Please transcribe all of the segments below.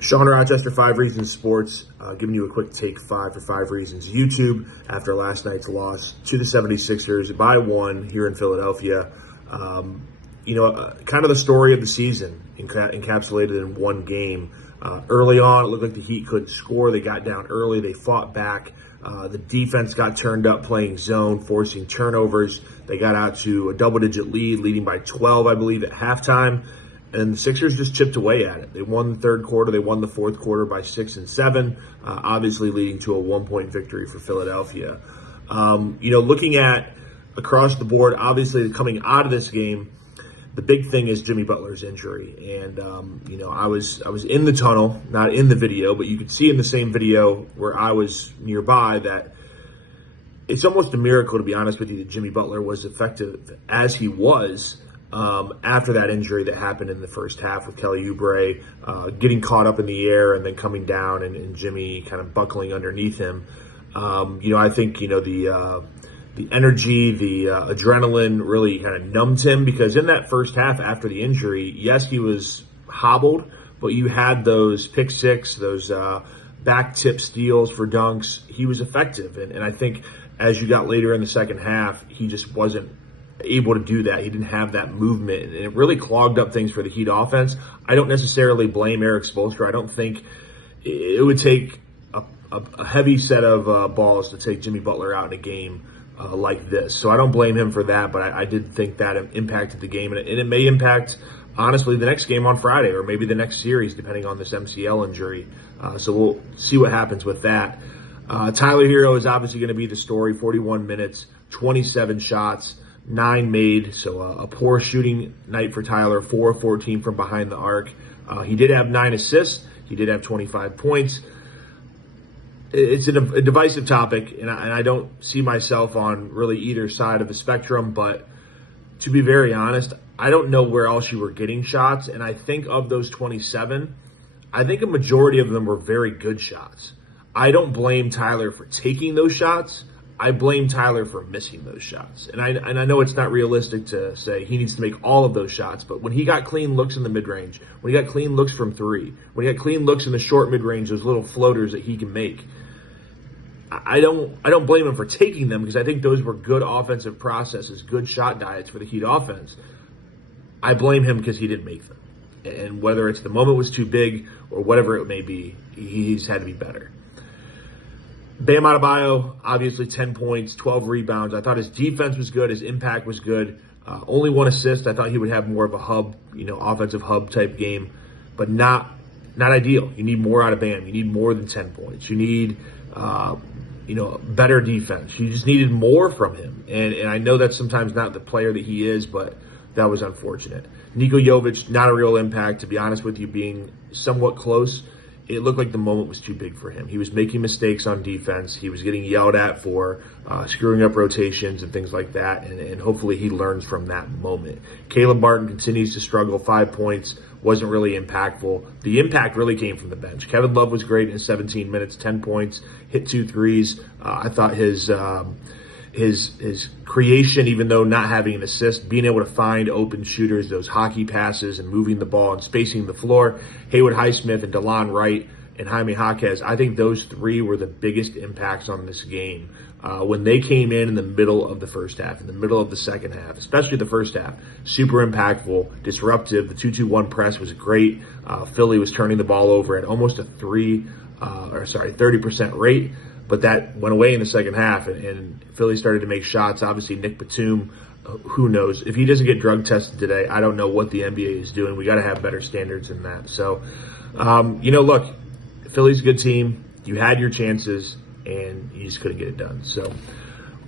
Sean Rochester, 5 Reasons Sports, giving you a quick take 5 for 5 Reasons YouTube after last night's loss to the 76ers by 1 here in Philadelphia. Kind of the story of the season encapsulated in one game. Early on, it looked like the Heat couldn't score. They got down early. They fought back. The defense got turned up playing zone, forcing turnovers. They got out to a double-digit lead, leading by 12, I believe, at halftime. And the Sixers just chipped away at it. They won the third quarter. They won the fourth quarter by 6 and 7, obviously leading to a 1-point victory for Philadelphia. Looking at across the board, obviously coming out of this game, the big thing is Jimmy Butler's injury. And, I was in the tunnel, not in the video, but you could see in the same video where I was nearby that it's almost a miracle, to be honest with you, that Jimmy Butler was effective as he was after that injury that happened in the first half with Kelly Oubre getting caught up in the air and then coming down and Jimmy kind of buckling underneath him. I think, the energy, the adrenaline really kind of numbed him, because in that first half after the injury, yes, he was hobbled, but you had those pick six, those back tip steals for dunks. He was effective. And I think as you got later in the second half, he just wasn't able to do that. He didn't have that movement, and it really clogged up things for the Heat offense. I don't necessarily blame Erik Spoelstra. I don't think it would take a heavy set of balls to take Jimmy Butler out in a game like this. So I don't blame him for that, but I did think that impacted the game, and it may impact, honestly, the next game on Friday, or maybe the next series, depending on this MCL injury. So we'll see what happens with that. Tyler Herro is obviously going to be the story. 41 minutes, 27 shots, 9 made, so a poor shooting night for Tyler, 4 of 14 from behind the arc. He did have 9 assists. He did have 25 points. It's a divisive topic, and I don't see myself on really either side of the spectrum, but to be very honest, I don't know where else you were getting shots, and I think of those 27, I think a majority of them were very good shots. I don't blame Tyler for taking those shots. I blame Tyler for missing those shots. And I know it's not realistic to say he needs to make all of those shots, but when he got clean looks in the mid-range, when he got clean looks from 3, when he got clean looks in the short mid-range, those little floaters that he can make, I don't blame him for taking them, because I think those were good offensive processes, good shot diets for the Heat offense. I blame him because he didn't make them. And whether it's the moment was too big or whatever it may be, he's had to be better. Bam Adebayo, obviously 10 points, 12 rebounds. I thought his defense was good. His impact was good. Only 1 assist. I thought he would have more of a hub, offensive hub type game, but not ideal. You need more out of Bam. You need more than 10 points. You need, better defense. You just needed more from him. And I know that's sometimes not the player that he is, but that was unfortunate. Nikola Jovic, not a real impact, to be honest with you, being somewhat close. It looked like the moment was too big for him. He was making mistakes on defense. He was getting yelled at for screwing up rotations and things like that, and hopefully he learns from that moment. Caleb Martin continues to struggle. 5 points, wasn't really impactful. The impact really came from the bench. Kevin Love was great in 17 minutes, 10 points, hit 2 threes. I thought his creation, even though not having an assist, being able to find open shooters, those hockey passes and moving the ball and spacing the floor. Haywood Highsmith and DeLon Wright and Jaime Jaquez, I think those 3 were the biggest impacts on this game. When they came in the middle of the first half, in the middle of the second half, especially the first half, super impactful, disruptive. The 2-2-1 press was great. Philly was turning the ball over at almost a 30% rate. But that went away in the second half, and Philly started to make shots. Obviously, Nick Batum, who knows? If he doesn't get drug tested today, I don't know what the NBA is doing. We got to have better standards than that. So, look, Philly's a good team. You had your chances, and you just couldn't get it done. So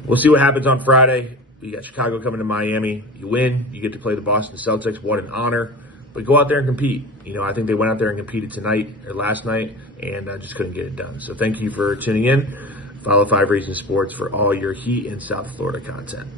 we'll see what happens on Friday. You got Chicago coming to Miami. You win. You get to play the Boston Celtics. What an honor. But go out there and compete. I think they went out there and competed last night, and just couldn't get it done. So thank you for tuning in. Follow 5 Reasons Sports for all your Heat and South Florida content.